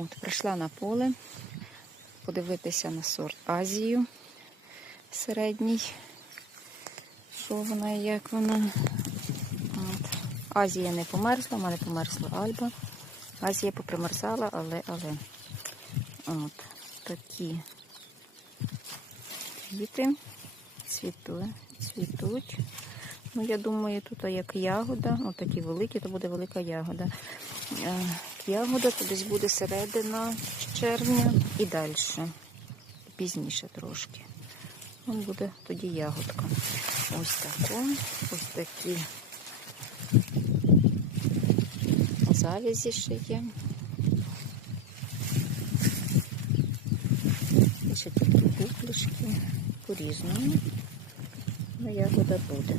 От, прийшла на поле подивитися на сорт Азію середній. Що вона і як вона. От. Азія не померзла, в мене померзла Альба. Азія попримерзала, але, але. От такі квіти цвіту, цвітуть. Ну, я думаю, тут як ягода, ну такі великі, то буде велика ягода. Ягода то десь буде середина червня і далі. Пізніше трошки. Вон буде тоді ягодка. Ось тако, ось такі завязі ще є. І ще такі куклишки по-різному. Ну, ягода буде.